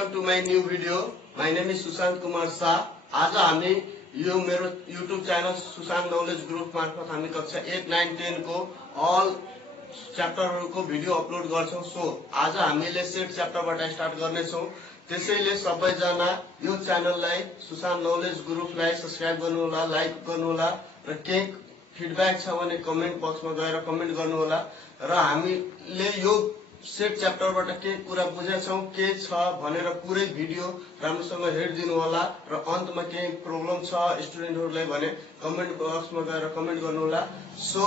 Welcome to my new video. My name is Sushant Kumar Shah. आज हामी यो मेरो YouTube channel Sushant knowledge group मार्फत हामी कक्षा 8, 9, 10 को अल च्याप्टरहरुको भिडियो अपलोड गर्छौं। सो आज हामीले सेट च्याप्टरबाट स्टार्ट गर्नेछौं। त्यसैले सबैजना यो च्यानललाई सुशांत नॉलेज ग्रुपलाई सब्स्क्राइब गर्नुहोला, लाइक गर्नुहोला र केही फिडब्याक छ भने कमेन्ट बक्समा गएर कमेन्ट गर्नुहोला र हामीले यो सेट च्याप्टरबाट के कुरा बुझेछौं के छ भनेर पुरै भिडियो राम्रोसँग हेरिदिनु होला र अन्तमा केही प्रब्लम छ स्टुडेन्टहरुलाई भने कमेन्ट बक्समा गएर कमेन्ट गर्नुहोला। सो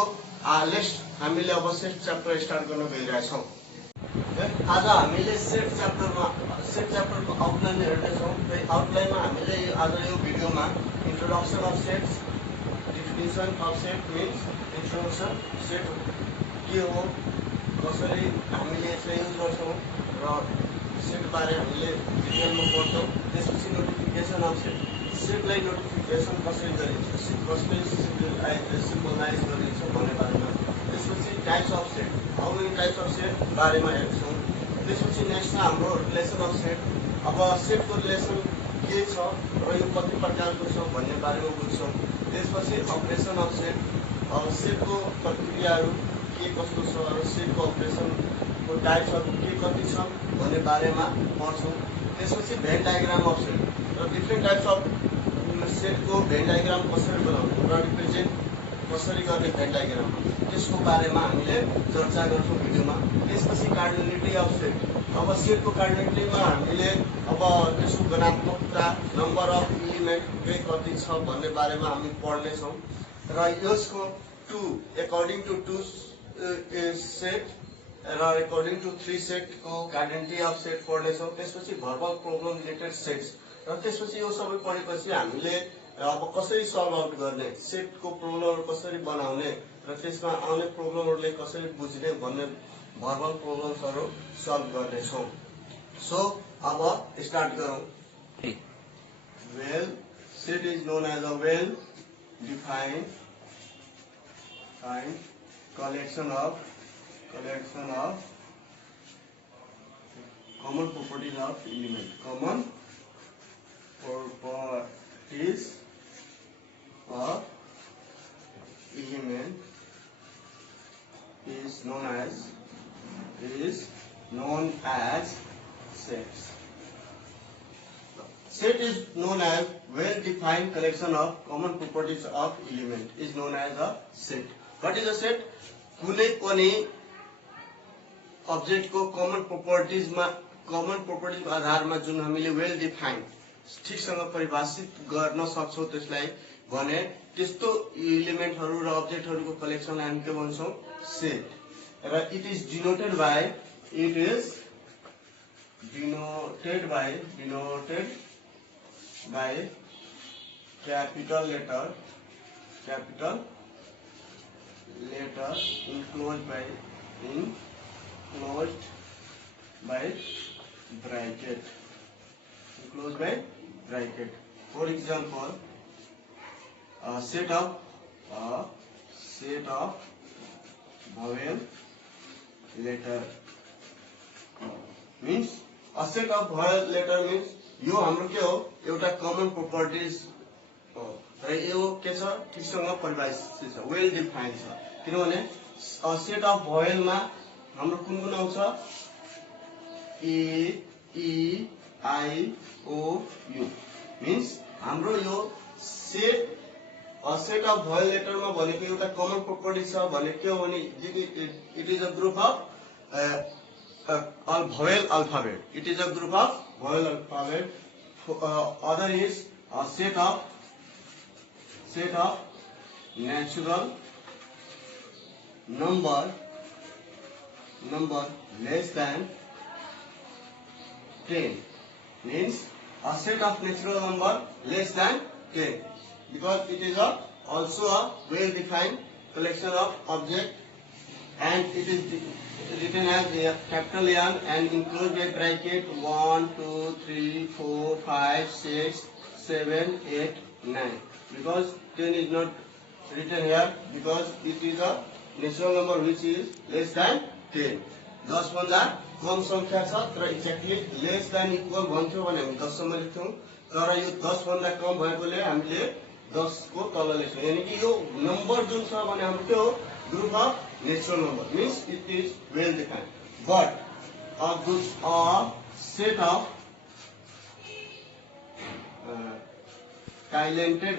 लेट्स हामीले अब सेट च्याप्टर स्टार्ट गर्न गइरहेछौं। आज हामीले सेट च्याप्टरको आउटलाइन हेर्नेछौं। त्यही आउटलाइनमा हामीले आज यो भिडियोमा introduction of sets, definition of set mince introduction set के हो, कसरी हामीले यसलाई युज गर्छौं र सेट बारे हामीले डिटेलमा पढ्छौं। त्यसपछि नोटिफिकेसन अफ सेट, सेटलाई नोटिफिकेसन कसरी गरिन्छ, सेट कसरी सिम्बलाइज गरिन्छ भन्ने बारेमा। त्यसपछि types of set, how many types of set बारेमा हेर्छौं। त्यसपछि नेक्स्ट हाम्रो रिलेसन अफ सेट, अब सेटको रिलेसन के छ र यो कति प्रकारको छ भन्ने बारेमा बुझ्छौं। त्यसपछि अपरेसन अफ सेट, सेटको प्रक्रियाहरू के कस्तो छ र सेटको अपरेसनको टाइप्सहरु के कति छ भन्ने बारेमा पढ्छौं। त्यसपछि भेन डायग्राम अफ सेट र डिफरेन्ट टाइप्स अफ सेटको भेन डायग्राम कसरी बनाउने र रिप्रेजेन्ट कसरी गर्ने भेन डायग्राममा, त्यसको बारेमा हामीले चर्चा गर्छौं भिडियोमा। त्यसपछि कार्डिनलिटी अफ सेट, अब सेटको कार्डिनलिटीमा हामीले अब त्यसको गुणात्मकता, नम्बर अफ एलिमेन्ट के कति छ भन्ने बारेमा हामी पढ्नेछौं र यसको अकॉर्डिङ टु टू सेट र अकॉर्डिङ टु 3 सेट को आइडेन्टिटी अफ सेट पढ्नेछौं। त्यसपछि भर्बल प्रोब्लम रिलेटेड सेट्स र त्यसपछि यो सबै पढेपछि हामीले अब कसरी सल्भ आउट गर्ने, सेटको प्रोब्लमहरु कसरी बनाउने र त्यसमा आउने प्रोब्लमहरुले कसरी बुझ्ने भन्ने भर्बल प्रोब्लम्सहरु सल्भ गर्नेछौं। सो अब स्टार्ट गरौं। Well set is known as a well defined collection of common properties of element. Common properties of element is known as sets. Set is known as well-defined collection of common properties of element is known as a set. What is a set? कुनै पनि अब्जेक्टको कमन properties आधारमा जुन हामीले well defined ठीकसँग परिभाषित गर्न सक्छौं त्यसलाई भने त्यस्तो एलिमेन्टहरु र अब्जेक्टहरुको कलेक्सनलाई हामी के भन्छौं? सेट। र it is denoted by capital letter enclosed by bracket. For example, a set of vowel letter means यो हाम्रो के हो? एउटा कमन प्रोपर्टिज हो र यो के छ? ठीकसँग परिभाषित छ, वेल डिफाइन्ड छ। किनभने सेट अफ भोवेलमा हाम्रो कुन आउँछ? ए, ई, आई, ओ, यू मीन्स हाम्रो यो सेट अफ भोवेल लेटरमा भनेको एउटा कमन प्रोपर्टी छ भने के हो भने it is a group of vowel alphabet. It is a group of vowel alphabet. Other is a set of natural number less than 10 means a set of natural number less than 10 because it is also a well defined collection of object and it is written as capital N and enclosed by bracket 1, 2, 3, 4, 5, 6, 7, 8, 9 because 10 is not written here because it is a natural number which is less than 10. 10 भन्दा कम संख्या छ तर exactly less than equal भन्थ्यो भने हामी 10 सम्म लेख्थ्यौं तर यो 10 भन्दा कम भएकोले हामीले 10 को तल लेख्छौं यानी कि यो नम्बर जुन छ भने हाम्रो के हो group of natural number means it is well defined but a set of talented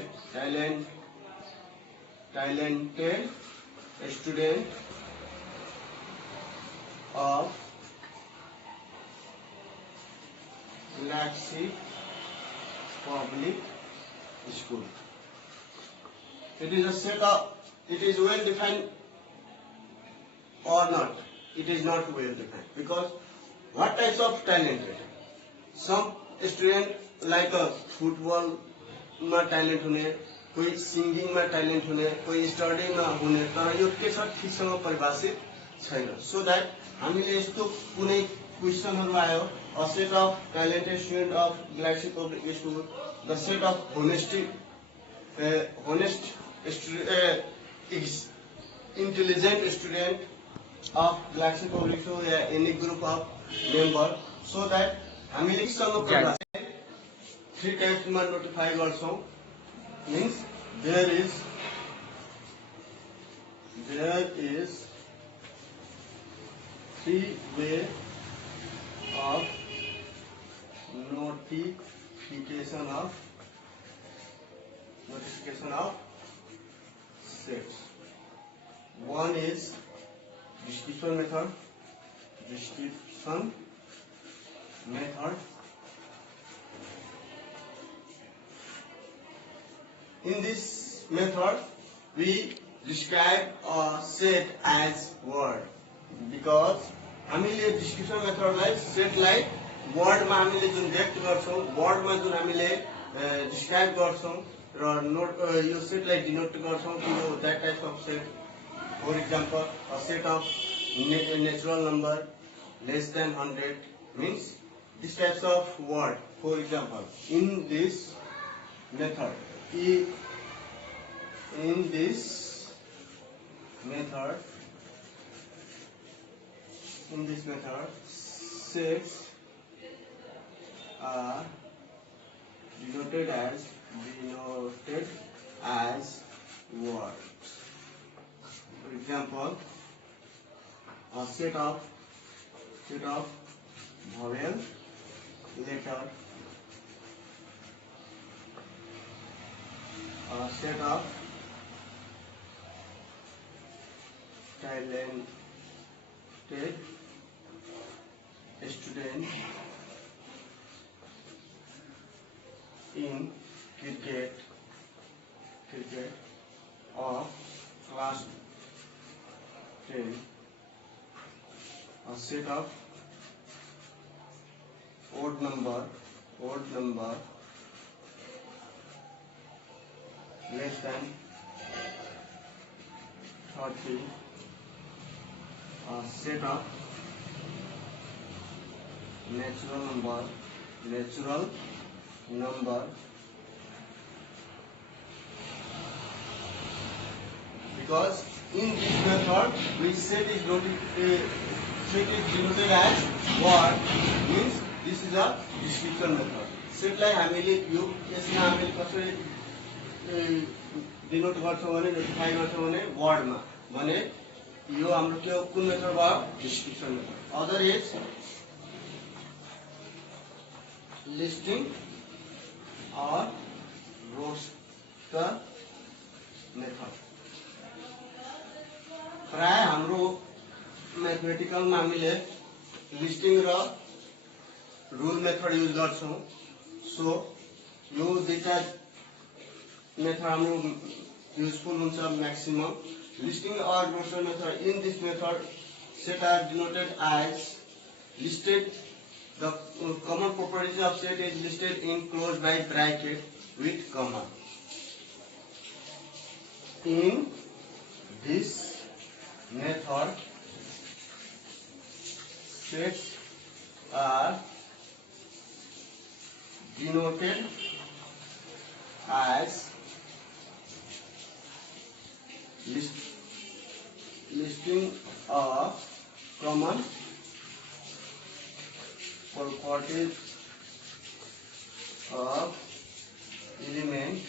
student of Laxi Public School. It is a set of, it is well defined or not? It is not well defined because what types of talented? Some student like a football में talent हुने कोई singing में talent हुने कोई study में हुने तर यो के छ ठीकसँग परिभाषित छैन सो दैट हामीले यस्तो कुनै क्वेशनहरु आयो a set of talented student of galaxy public school the set of honest intelligent student of Galaxy Public School या any group of member so that हामीले सँग परिभाषित three types में notify गर्छौं means there is three way of notification of sets. One is description method. In this method, we describe a set as word because हामीले description method लाई set लाई word मा हामीले जुन व्यक्त गर्छौं word मा जुन हामीले describe गर्छौं र नोट यो set लाई denote गर्छौं कि यो that type of set. For example, a set of natural number less than 100 means these types of word. For example, in this method sets are denoted as words. For example, a set of vowel letter, a set of talented student in cricket of class 10, a set of odd number less than 30, a set of natural number because in this method we set is denoted as word means this is a description method. Set लाई हामीले यो यसमा हामीले कसरी denote गर्छौं भने notify गर्छौं भने word मा भने यो हाम्रो के कुन मेथड भयो description method. Other is listing or roster method. प्राय हाम्रो मैथमेटिकल मा हामीले लिस्टिङ र रूल मेथड युज गर्छौं. सो यो दुईटा मेथड हाम्रो युजफुल हुन्छ maximum. Listing or roster method, in this method set are denoted as listed. The common properties of set is listed in closed by bracket with comma. In this method, sets are denoted as listing of common properties of elements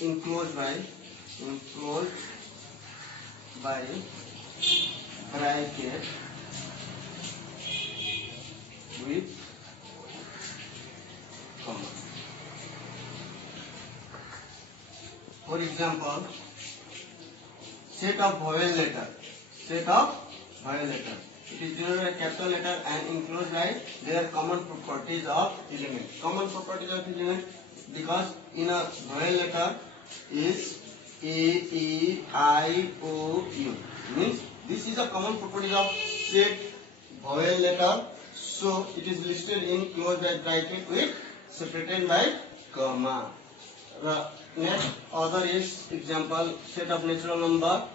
enclosed by bracket with comma. For example, set of vowel letter. It is denoted by capital letter and enclosed by their common properties of element. Common properties of element, because in a vowel letter is A, E, I, O, U. Means this is a common property of set vowel letter. So it is listed in closed by bracket with separated by comma. The next other is example set of natural number.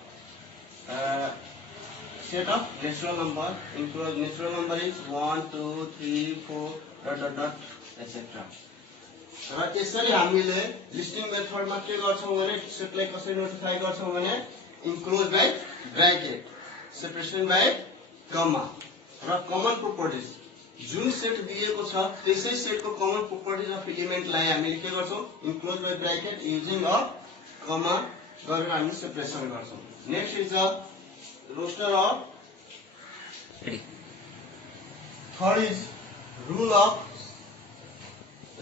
Set of natural number include natural number is 1, 2, 3, 4 ... etc. र यसरी हामीले listing मेथडमा के गर्छौं भने सेटलाई कसरी notify गर्छौं भने enclose by bracket separation by comma र कमन properties जुन set दिएको छ त्यसै सेटको कमन प्रोपर्टिज अफ एलिमेन्टलाई हामीले के गर्छौं enclose by bracket using a comma गरेर हामी सेपरेसन गर्छौं. Next is the roster of third is rule of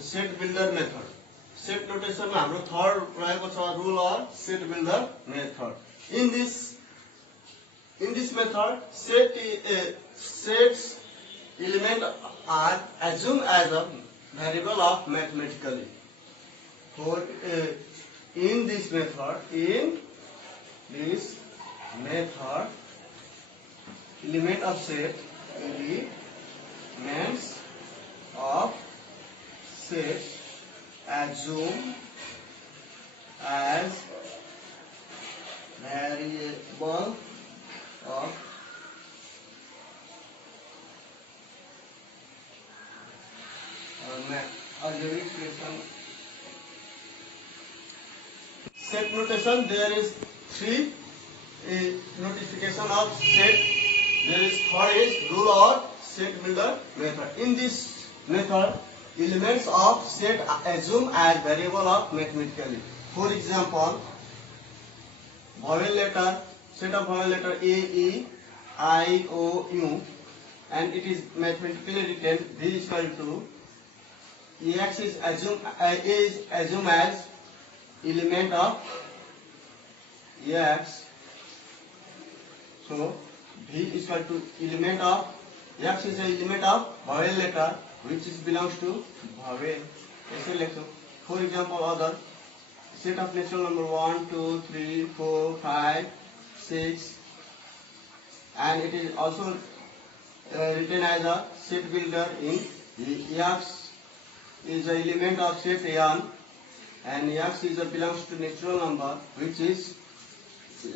set builder method. Set notation ma hamro third raheko cha rule or set builder method. In this method sets element are assumed as a variable of mathematically. For in this method element of set assumed as variable of set notation. There is three notification of set. There is third is rule or set builder method. In this method, elements of set assumed as variable of mathematically. For example, vowel letter, set of vowel letter A, E, I, O, U, and it is mathematically written V is equal to Ax is assumed as element of Ax. So V is equal to element of X is an element of vowel letter which is belongs to vowel. For example, other set of natural number 1, 2, 3, 4, 5, 6, and it is also written as a set builder in X is an element of set n, and X is a belongs to natural number which is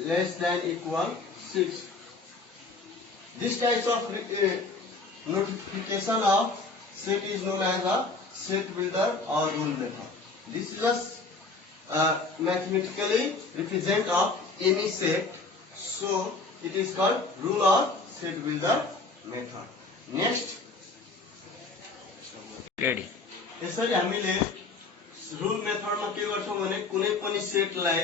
less than equal 6. This type of notification of set is known as a set builder or rule method. This is a mathematically represent of any set, so it is called rule or set builder method. Next, ready. यसरी हामीले rule method मा के गर्छौं भने कुनै पनि सेटलाई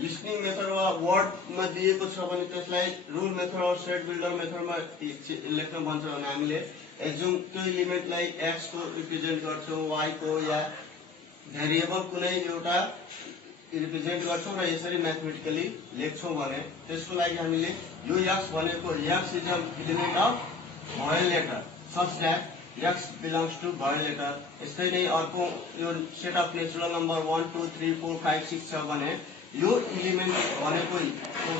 listing method वा word मा दिएको छ भने त्यसलाई रूल मेथड और सेट बिल्डर मेथड मा लेख्न भन्छ भने हामीले एज्युम त्यो एलिमेन्टलाई x को रिप्रेजेन्ट गर्छौं y को या भेरिएबल कुनै एउटा रिप्रेजेन्ट गर्छौं र यसरी म्याथमेटिकली लेख्छौं भने त्यसको लागि हामीले यो x भनेको x is a element of vowel letter such that x belongs to vowel letter. यसै नै अर्को यो सेट अफ नेचुरल नम्बर 1 2 3 4 5 6 छ भने यो एलिमेन्ट भनेको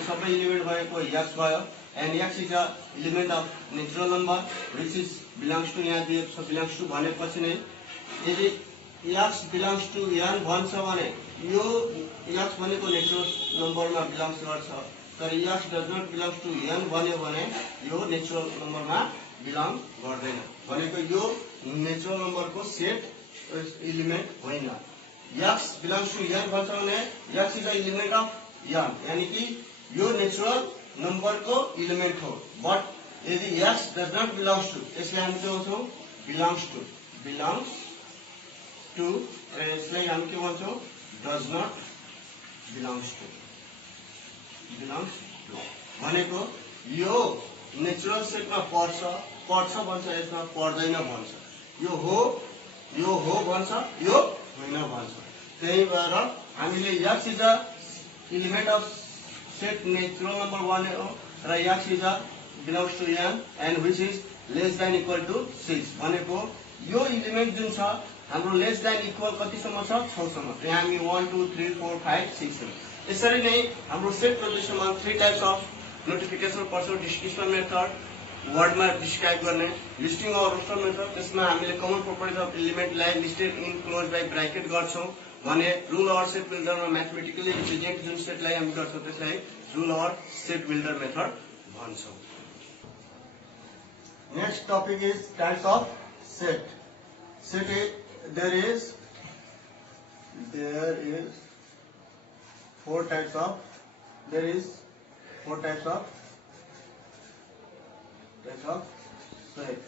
सबै एलिमेन्ट भएको x भयो and x is a element of natural number which is belongs to यहाँ दिएको छ belongs to भनेपछि नै यदि x belongs to n भन्छ भने यो x भनेको नेचुरल नम्बरमा बिलोंग्स गर्छ तर x does not belongs to n भन्यो भने यो नेचुरल नम्बरमा बिलोंग गर्दैन भनेको यो नेचुरल नम्बरको सेट एलिमेन्ट होइन. x belongs to n भन्छ भने x is a element of n यानी कि यो नेचुरल नंबर को एलिमेंट हो बट यदि x does not belongs to, यसलाई हामी के भन्छौँ belongs to र यसलाई हामी के भन्छौँ does not belongs to भनेको यो नेचुरल सेटमा पर्छ भन्छ, यसमा पर्दैन भन्छ, यो हो भन्छ, यो होइन भन्छ। त्यही भएर हामीले x is a element of set natural number 1 हो र x is a belongs to n and which is less than equal to 6 भनेको यो एलिमेन्ट जुन छ हाम्रो लेस देन इक्वल कतिसम्म छ 6 सम्म। यहाँ हामी 1 2 3 4 5 6 7 यसरी नै हाम्रो सेट नोटेसनमा 3 टाइप्स अफ नोटिफिकेसन पर्छ। डिस्क्रिप्सन मेथड वर्डमा डिस्क्राइब गर्ने, लिस्टिङ अर रोस्टर मेथड त्यसमा हामीले कमन प्रोपर्टिज अफ एलिमेन्टलाई listed in close by bracket गर्छौं भने रूल अर सेट बिल्डरमा म्याथमेटिकली रिप्रेजेन्ट जुन सेटलाई हामी गर्छौं त्यसलाई rule or set builder method भन्छौं। Next topic is types of set. Set there is 4 types of set.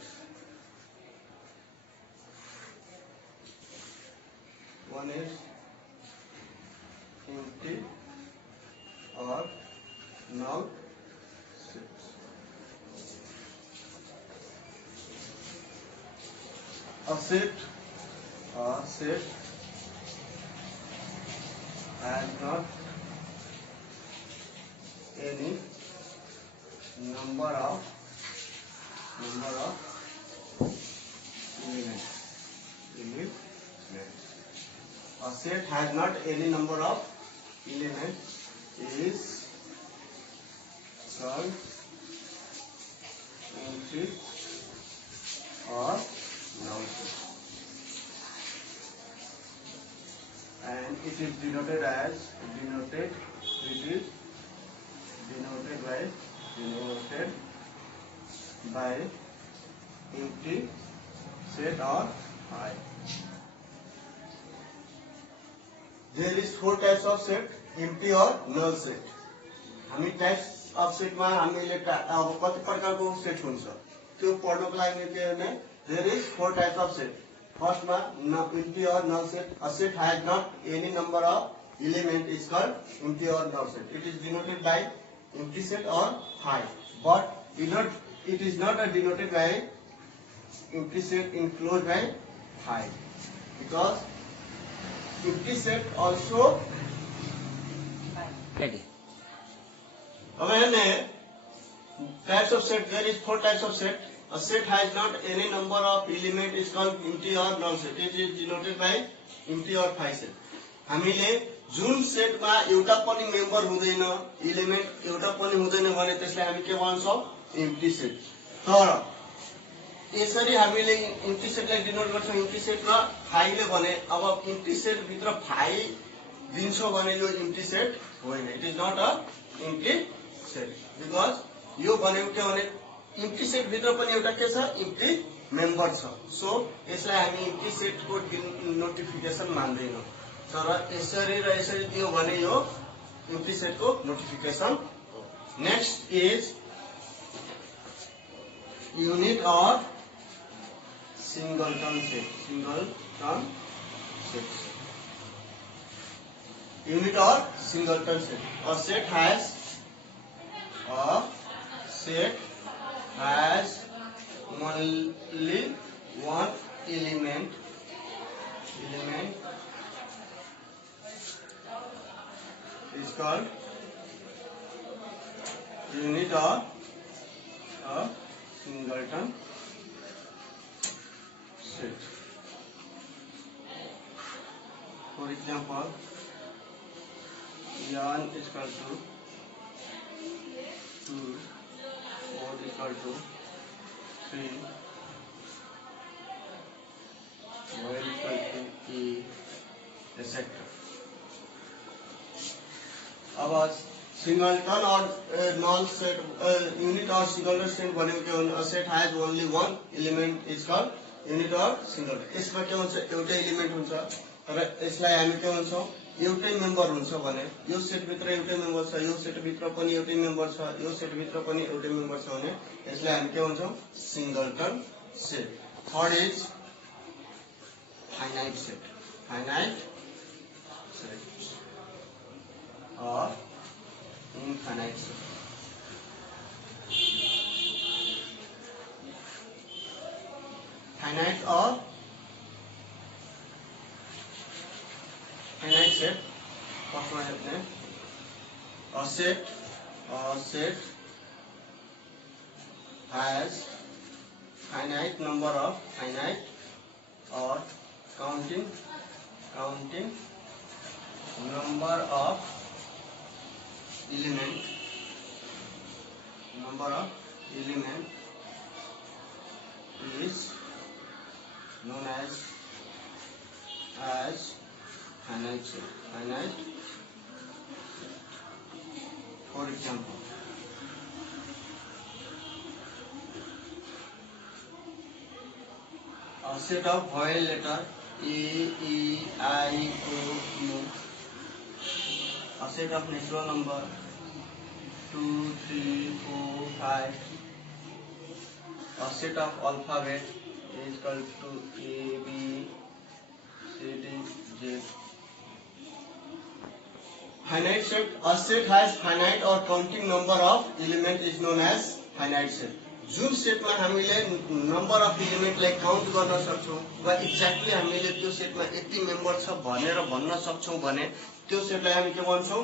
One is empty or null set. A set has not any number of elements. A set has not any number of elements is called empty or null set. And it is denoted by empty set or I. There is 4 types of set, empty or null set. हामी types of सेटमा हामीले अब कति प्रकारको set हुन्छ त्यो पढ्नको लागि के गर्ने there is 4 types of set. First one, empty or null set. A set has not any number of element is called empty or null set. It is denoted by empty set or high. But it is not denoted by empty set enclosed by high. Because empty set also ready. Types of set, there is 4 types of set. A set has not any number of element is called empty or null set. It is denoted by empty or high set. हामीले जुन सेटमा एउटा पनि member हुँदैन, element एउटा पनि हुँदैन भने त्यसलाई हामी के भन्छौं एम्प्टी सेट। तर यसरी हामीले एम्प्टी सेटलाई डिनोट गर्छौं एम्प्टी सेटमा फाइलले भने अब एम्प्टी सेट भित्र फाइल दिन्छ भने यो एम्प्टी सेट होइन। It is not a empty set because यो भनेको के भने एम्प्टी सेट भित्र पनि एउटा के छ एम्प्टी मेम्बर छ। सो यसलाई हामी एम्प्टी सेटको नोटिफिकेसन मान्दैनौं। तर यसरी र यसरी दियो भने यो एम्प्टी सेटको नोटिफिकेसन हो। नेक्स्ट इज यूनिट और सिंगलटन सेट। यूनिट और singleton set. A set has only one element is called unit or a singleton set. For example, yarn is equal to 2, 4 is equal to 3, y is equal to e, etc. अब singleton और non set unit और singleton set भनेको के हो set has only one element is called unit और singleton. यसमा के हुन्छ एउटा एलिमेन्ट हुन्छ तर यसलाई हामी के भन्छौँ एउटै मेम्बर हुन्छ भने यो सेट भित्र एउटै मेम्बर छ, यो सेट भित्र पनि एउटै मेम्बर छ, यो सेट भित्र पनि एउटै मेम्बर छ भने यसलाई हामी के भन्छौँ singleton set. Third is finite set. Finite set or infinite set। Finite or finite set, first one is name a set has finite number of finite or counting number of element is known as finite set। Finite set. For example, a set of vowel letter A, E, I, O, U, a set of natural number 2, 3, 4, 5, a set of alphabet is equal to A, B, C, D, Z। Finite set, a set has finite or counting number of element is known as finite set। जुन सेटमा हामीले number of इलिमेन्टलाई count गर्न सक्छौं वा exactly हामीले त्यो सेटमा यति member छ भनेर भन्न सक्छौं भने त्यो सेटलाई हामी के भन्छौं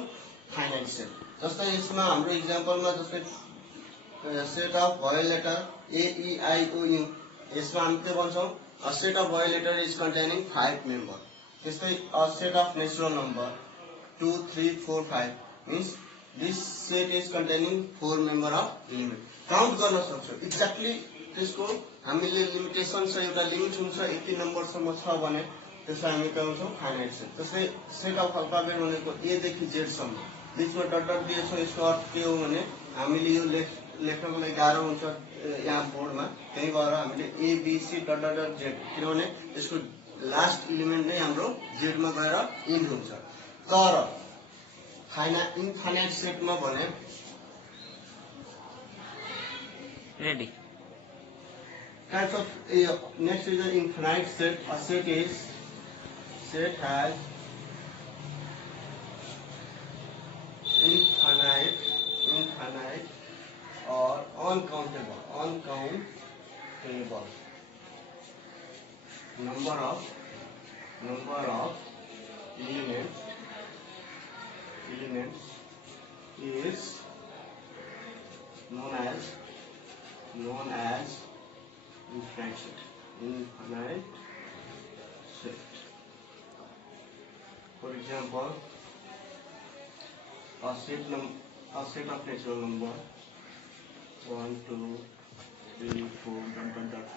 फाइनाइट सेट। जस्तै यसमा हाम्रो एक्जाम्पलमा जस्तै set of vowel letter A, E, I, O, U, यसमा हामी के भन्छौं a set of vowel letter is containing 5 member। त्यस्तै a set of natural number 2, 3, 4, 5 means this set is containing 4 member of element। Count गर्न सक्छौं exactly त्यसको हामीले limitation छ, एउटा लिमिट हुन्छ यति नम्बरसम्म छ भने त्यसलाई हामी के भन्छौं फाइनाइट सेट। त्यसै सेट अफ अल्फाबेट भनेको ए देखि जेड सम्म बीचमा डट डट दिएको छ, यसको अर्थ के हो भने हामीले यो लेख्नको लागि गाह्रो हुन्छ यहाँ बोर्डमा, त्यही भएर हामीले A B C dot dot dot Z, किनभने यसको लास्ट एलिमेन्ट नै हाम्रो जेडमा गएर इन्ड हुन्छ। तर इनफाइनाइट सेटमा भने ready types of next is an infinite set। A set has infinite or uncountable number of elements is known as infinite set। For example, a set of natural number 1, 2, 3, 4 dot dot dot,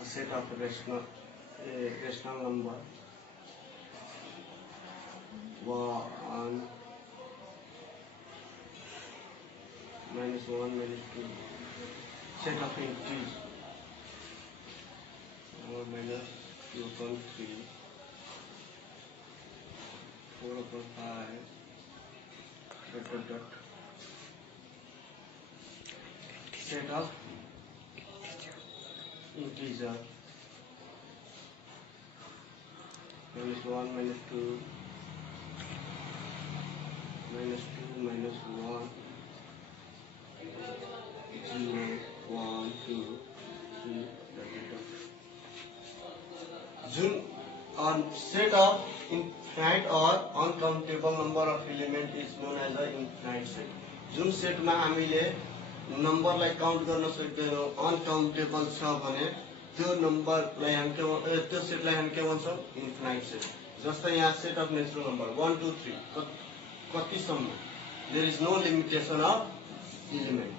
a set of rational number 1 minus 1 minus 2, set of integers 1 minus 2 upon 3, 4 upon 5 dot dot dot, set of integer minus 1 minus 2 minus 2 minus 1 0 1 2 3 dot dot dot। Jun set of infinite or uncountable number of element is known as a infinite set। जुन सेटमा हामीले नम्बरलाई count गर्न सक्दैनौं uncountable छ भने त्यो नम्बरलाई हामी त्यो सेटलाई हामी के भन्छौं इन्फिनाइट सेट। जस्तै यहाँ सेट अफ नेचुरल नम्बर 1 2 3 कति सम्म there is no limitation of element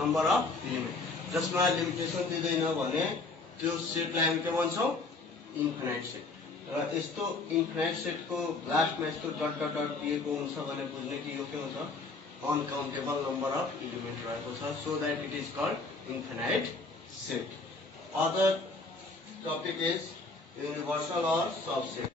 number of element, जसमा लिमिटेसन दिदैन भने त्यो सेटलाई हामी के भन्छौं इन्फिनाइट सेट। र यस्तो इन्फिनाइट सेटको लास्टमा यस्तो डट डट डट दिएको हुन्छ भने बुझ्ने कि यो के हुन्छ uncountable number of element रहेको छ, so that it is called infinite set। Other topic is universal or subset।